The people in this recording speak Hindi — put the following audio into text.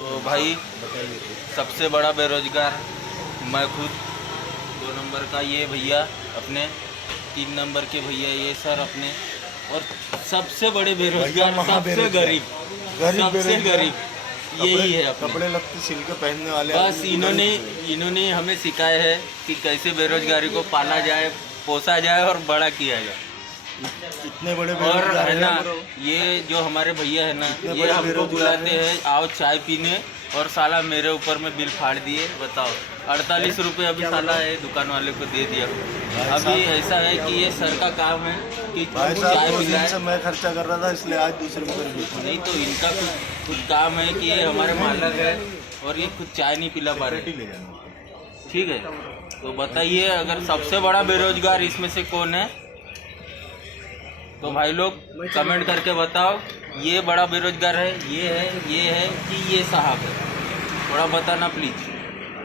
तो भाई सबसे बड़ा बेरोजगार मैं खुद, 2 नंबर का ये भैया अपने, 3 नंबर के भैया ये सर अपने, और सबसे बड़े बेरोजगार, सबसे गरीब, सबसे गरीब यही है अपने। कपड़े लगते सिल के पहनने वाले बस इन्होंने हमें सिखाया है कि कैसे बेरोजगारी को पाला जाए, पोसा जाए और बड़ा किया जाए। इतने बड़े और है ना, ये जो हमारे भैया है ना, ये हमको बुलाते हैं आओ चाय पीने, और साला मेरे ऊपर में बिल फाड़ दिए। बताओ 48 रुपये अभी साला ये दुकान वाले को दे दिया। अभी ऐसा है कि ये सर का काम है कि चाय पिलाए। मैं खर्चा कर रहा था इसलिए आज दूसरे को नहीं तो इनका कुछ काम है कि ये हमारे मालक है और ये खुद चाय नहीं पिला पा रहे। ठीक है, तो बताइए अगर सबसे बड़ा बेरोजगार इसमें से कौन है, तो भाई लोग कमेंट करके बताओ। ये बड़ा बेरोजगार है, ये है कि ये साहब है, थोड़ा बताना प्लीज।